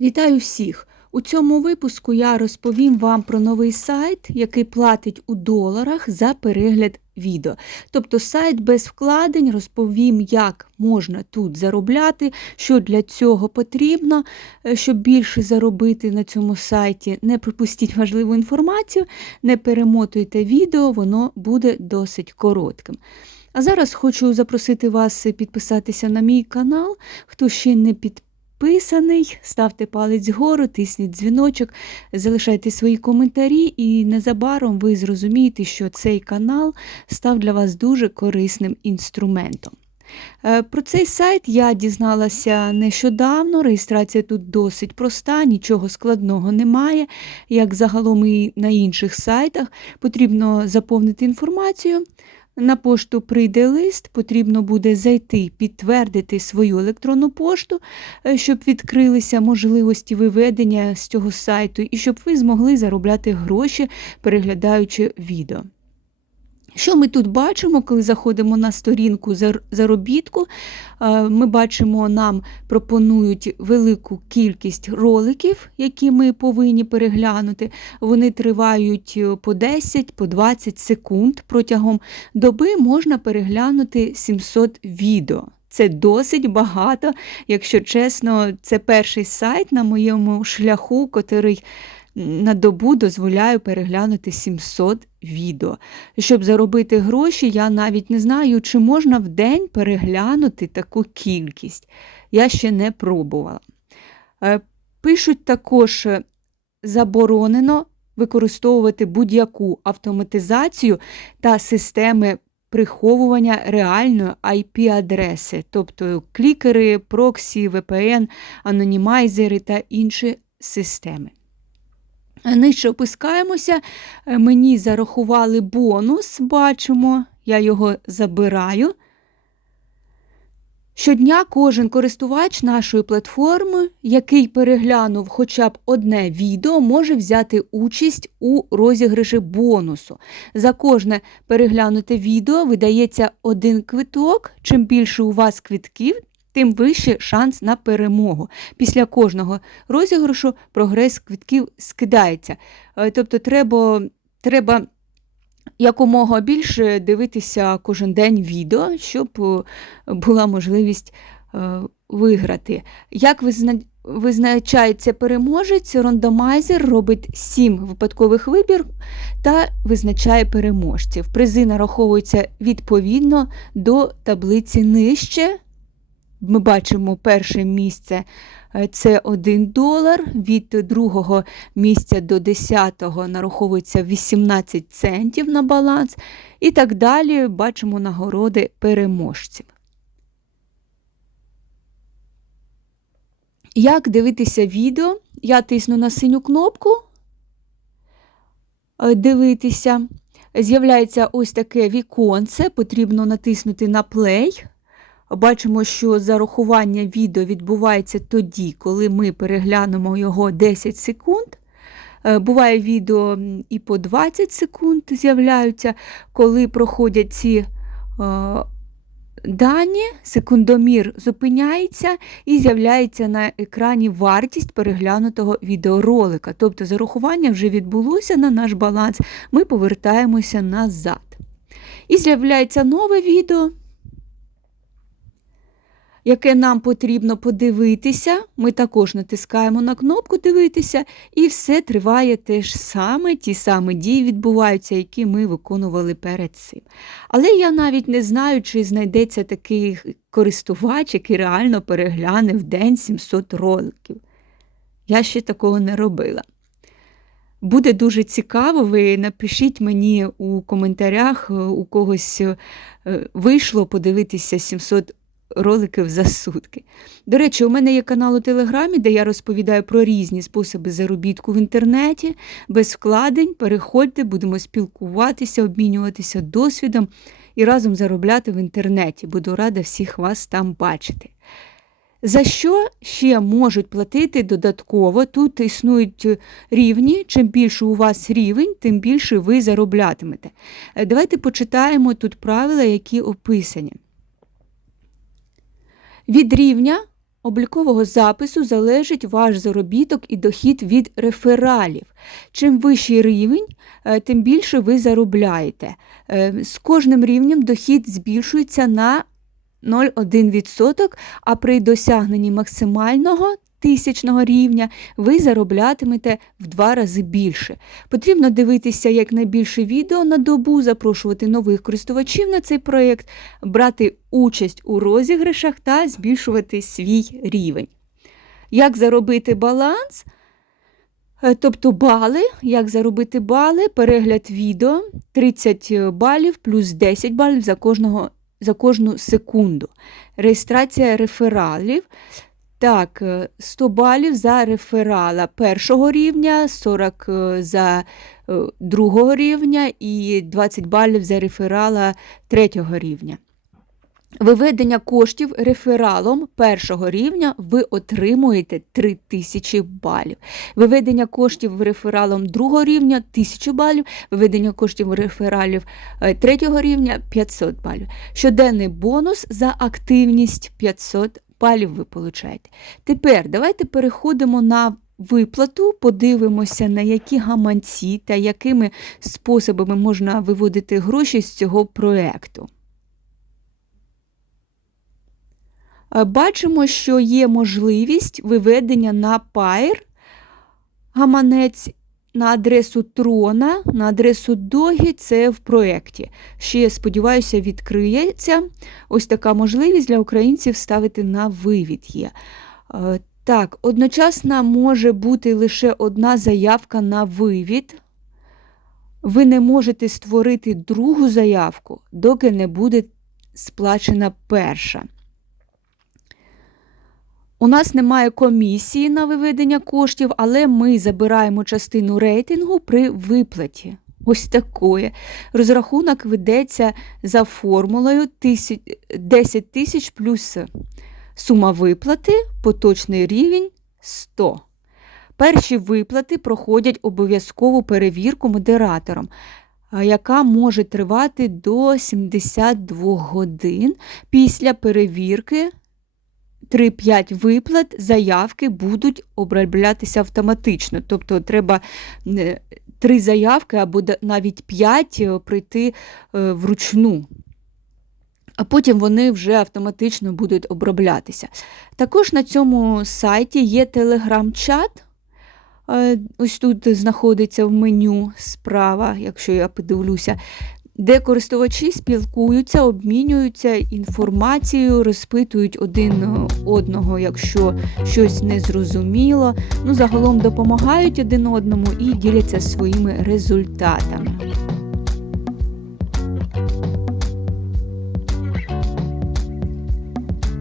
Вітаю всіх! У цьому випуску я розповім вам про новий сайт, який платить у доларах за перегляд відео. Тобто сайт без вкладень, розповім, як можна тут заробляти, що для цього потрібно, е, щоб більше заробити на цьому сайті. Не пропустіть важливу інформацію, не перемотуйте відео, воно буде досить коротким. А зараз хочу запросити вас підписатися на мій канал, хто ще не підписаний підписаний, ставте палець вгору, тисніть дзвіночок, залишайте свої коментарі, і незабаром ви зрозумієте, що цей канал став для вас дуже корисним інструментом. Е, про цей сайт я дізналася нещодавно. Реєстрація тут досить проста, нічого складного немає. Як загалом і на інших сайтах, потрібно заповнити інформацію. На пошту прийде лист, потрібно буде зайти, підтвердити свою електронну пошту, е, щоб відкрилися можливості виведення з цього сайту і щоб ви змогли заробляти гроші, переглядаючи відео. Що ми тут бачимо, коли заходимо на сторінку заробітку? Е, ми бачимо, нам пропонують велику кількість роликів, які ми повинні переглянути. Вони тривають е, по 10 по 20 секунд. Протягом доби можна переглянути 700 відео. Це досить багато, якщо чесно, це перший сайт на моєму шляху, який на добу дозволяю переглянути 700 відео. Щоб заробити гроші, я навіть не знаю, чи можна в день переглянути таку кількість. Я ще не пробувала. Е, пишуть також е, заборонено використовувати будь-яку автоматизацію та системи приховування реальної IP-адреси, тобто клікери, проксі, VPN, анонімайзери та інші системи. Нижче опускаємося, е, мені зарахували бонус, бачимо, я його забираю. Щодня кожен користувач нашої платформи, який переглянув хоча б одне відео, може взяти участь у розіграші бонусу. За кожне переглянуте відео видається один квиток. Чим більше у вас квитків, тим вищий шанс на перемогу. Після кожного розіграшу прогрес квитків скидається. Е, тобто, треба треба якомога більше дивитися кожен день відео, щоб е, була можливість е, виграти. Як визначається переможець, рандомайзер робить 7 випадкових вибір та визначає переможців. Призи нараховуються відповідно до таблиці нижче. Ми бачимо перше місце е, це 1 долар, від другого місця до 10 нараховується 18 центів на баланс. І так далі бачимо нагороди переможців. Як дивитися відео? Я тисну на синю кнопку. Е, дивитися. З'являється ось таке віконце, потрібно натиснути на плей. Бачимо, що зарахування відео відбувається тоді, коли ми переглянемо його 10 секунд. Е, буває відео і по 20 секунд з'являються, коли проходять ці е, дані, секундомір зупиняється і з'являється на екрані вартість переглянутого відеоролика. Тобто зарахування вже відбулося на наш баланс, ми повертаємося назад. І з'являється нове відео яке нам потрібно подивитися, ми також натискаємо на кнопку Дивитися, і все триває те ж саме, ті самі дії відбуваються, які ми виконували перед цим. Але я навіть не знаю, чи знайдеться такий користувач, який реально перегляне в день 700 роликів. Я ще такого не робила. Буде дуже цікаво, ви напишіть мені у коментарях, у когось е, вийшло подивитися 700 роликів за сутки. До речі, у мене є канал у Телеграмі, де я розповідаю про різні способи заробітку в інтернеті, без вкладень. Переходьте, будемо спілкуватися, обмінюватися досвідом і разом заробляти в інтернеті. Буду рада всіх вас там бачити. За що ще можуть платити додатково? Тут існують рівні. Чим більше у вас рівень, тим більше ви зароблятимете. Давайте почитаємо тут правила, які описані. Від рівня облікового запису залежить ваш заробіток і дохід від рефералів. Чим вищий рівень, е, тим більше ви заробляєте. Е, З кожним рівнем дохід збільшується на 0,1%, а при досягненні максимального тисячного рівня ви зароблятимете в два рази більше. Потрібно дивитися якнайбільше відео на добу, запрошувати нових користувачів на цей проєкт, брати участь у розіграшах та збільшувати свій рівень. Як заробити баланс? Е, Тобто бали, як заробити бали, перегляд відео 30 балів плюс 10 балів за, кожного, за кожну секунду. Реєстрація рефералів. Так, е, 100 балів за реферала першого рівня, 40 е, за е, другого рівня і 20 балів за реферала третього рівня. Виведення коштів рефералом першого рівня ви отримуєте 3000 балів. Виведення коштів рефералом другого рівня 1000 балів, виведення коштів рефералів е, третього рівня 500 балів. Щоденний бонус за активність 500 балів ви получаєте. Тепер давайте переходимо на виплату, подивимося, на які гаманці та якими способами можна виводити гроші з цього проєкту. Е, Бачимо, що є можливість виведення на Pair гаманець на адресу Трона, на адресу Догі, це в проєкті. Ще, сподіваюся, відкриється. Ось така можливість для українців ставити на вивід є. Е, Так, одночасно може бути лише одна заявка на вивід. Ви не можете створити другу заявку, доки не буде сплачена перша. У нас немає комісії на виведення коштів, але ми забираємо частину рейтингу при виплаті. Ось такое. Розрахунок ведеться за формулою 10 тисяч плюс сума виплати, поточний рівень 100. Перші виплати проходять обов'язкову перевірку модератором, яка може тривати до 72 годин. Після перевірки 3-5 виплат заявки будуть оброблятися автоматично. Тобто треба е, 3 заявки або навіть 5 прийти е, вручну. А потім вони вже автоматично будуть оброблятися. Також на цьому сайті є телеграм-чат. Е, Ось тут знаходиться в меню справа, якщо я подивлюся, де користувачі спілкуються, обмінюються інформацією, розпитують один одного, якщо щось незрозуміло. Ну, загалом допомагають один одному і діляться своїми результатами.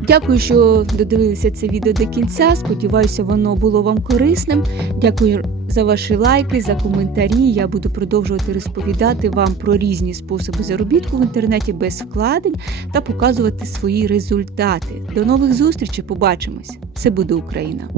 Дякую, що додивилися це відео до кінця. Сподіваюся, воно було вам корисним. Дякую за ваші лайки, за коментарі. Я буду продовжувати розповідати вам про різні способи заробітку в інтернеті без вкладень та показувати свої результати. До нових зустрічей, побачимось! Це буде Україна!